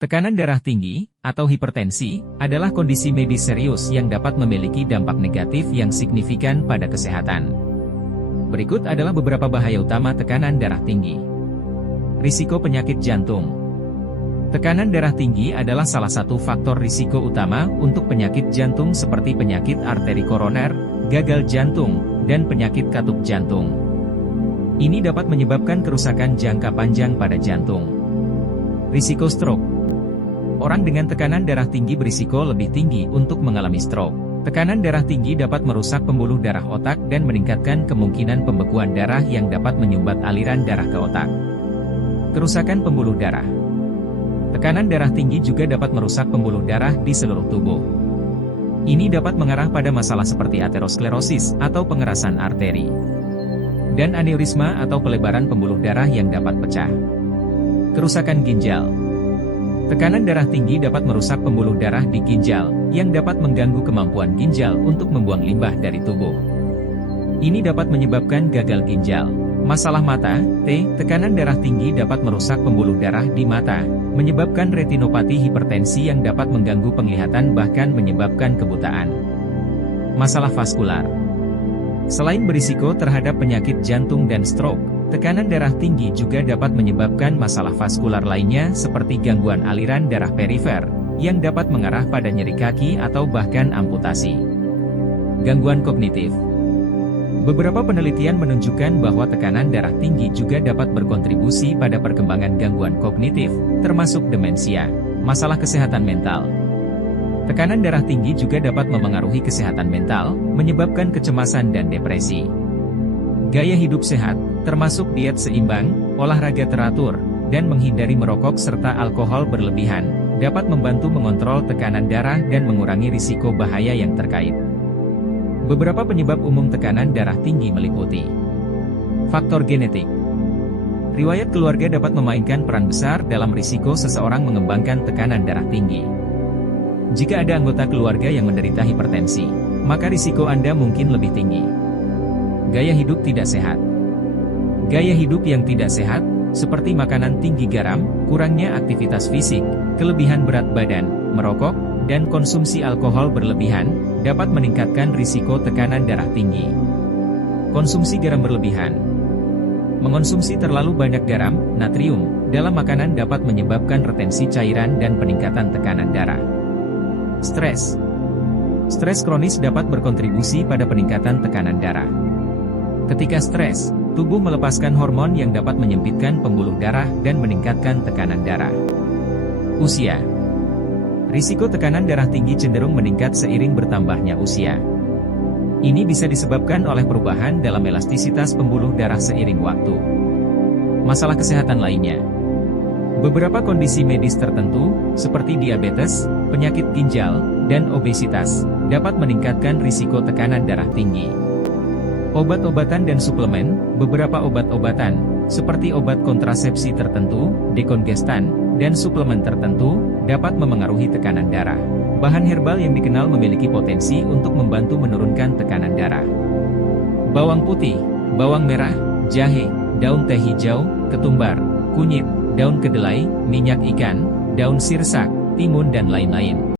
Tekanan darah tinggi, atau hipertensi, adalah kondisi medis serius yang dapat memiliki dampak negatif yang signifikan pada kesehatan. Berikut adalah beberapa bahaya utama tekanan darah tinggi. Risiko penyakit jantung. Tekanan darah tinggi adalah salah satu faktor risiko utama untuk penyakit jantung seperti penyakit arteri koroner, gagal jantung, dan penyakit katup jantung. Ini dapat menyebabkan kerusakan jangka panjang pada jantung. Risiko stroke. Orang dengan tekanan darah tinggi berisiko lebih tinggi untuk mengalami stroke. Tekanan darah tinggi dapat merusak pembuluh darah otak dan meningkatkan kemungkinan pembekuan darah yang dapat menyumbat aliran darah ke otak. Kerusakan pembuluh darah. Tekanan darah tinggi juga dapat merusak pembuluh darah di seluruh tubuh. Ini dapat mengarah pada masalah seperti aterosklerosis atau pengerasan arteri, dan aneurisma atau pelebaran pembuluh darah yang dapat pecah. Kerusakan ginjal. Tekanan darah tinggi dapat merusak pembuluh darah di ginjal, yang dapat mengganggu kemampuan ginjal untuk membuang limbah dari tubuh. Ini dapat menyebabkan gagal ginjal. Masalah mata, tekanan darah tinggi dapat merusak pembuluh darah di mata, menyebabkan retinopati hipertensi yang dapat mengganggu penglihatan bahkan menyebabkan kebutaan. Masalah vaskular. Selain berisiko terhadap penyakit jantung dan stroke, tekanan darah tinggi juga dapat menyebabkan masalah vaskular lainnya seperti gangguan aliran darah perifer, yang dapat mengarah pada nyeri kaki atau bahkan amputasi. Gangguan kognitif. Beberapa penelitian menunjukkan bahwa tekanan darah tinggi juga dapat berkontribusi pada perkembangan gangguan kognitif, termasuk demensia. Masalah kesehatan mental. Tekanan darah tinggi juga dapat memengaruhi kesehatan mental, menyebabkan kecemasan dan depresi. Gaya hidup sehat, termasuk diet seimbang, olahraga teratur, dan menghindari merokok serta alkohol berlebihan, dapat membantu mengontrol tekanan darah dan mengurangi risiko bahaya yang terkait. Beberapa penyebab umum tekanan darah tinggi meliputi faktor genetik. Riwayat keluarga dapat memainkan peran besar dalam risiko seseorang mengembangkan tekanan darah tinggi. Jika ada anggota keluarga yang menderita hipertensi, maka risiko Anda mungkin lebih tinggi. Gaya hidup tidak sehat. Gaya hidup yang tidak sehat, seperti makanan tinggi garam, kurangnya aktivitas fisik, kelebihan berat badan, merokok, dan konsumsi alkohol berlebihan, dapat meningkatkan risiko tekanan darah tinggi. Konsumsi garam berlebihan. Mengonsumsi terlalu banyak garam, natrium, dalam makanan dapat menyebabkan retensi cairan dan peningkatan tekanan darah. Stres. Stres kronis dapat berkontribusi pada peningkatan tekanan darah. Ketika stres, tubuh melepaskan hormon yang dapat menyempitkan pembuluh darah dan meningkatkan tekanan darah. Usia. Risiko tekanan darah tinggi cenderung meningkat seiring bertambahnya usia. Ini bisa disebabkan oleh perubahan dalam elastisitas pembuluh darah seiring waktu. Masalah kesehatan lainnya. Beberapa kondisi medis tertentu, seperti diabetes, penyakit ginjal, dan obesitas, dapat meningkatkan risiko tekanan darah tinggi. Obat-obatan dan suplemen. Beberapa obat-obatan, seperti obat kontrasepsi tertentu, dekongestan, dan suplemen tertentu, dapat memengaruhi tekanan darah. Bahan herbal yang dikenal memiliki potensi untuk membantu menurunkan tekanan darah. Bawang putih, bawang merah, jahe, daun teh hijau, ketumbar, kunyit, daun kedelai, minyak ikan, daun sirsak, timun dan lain-lain.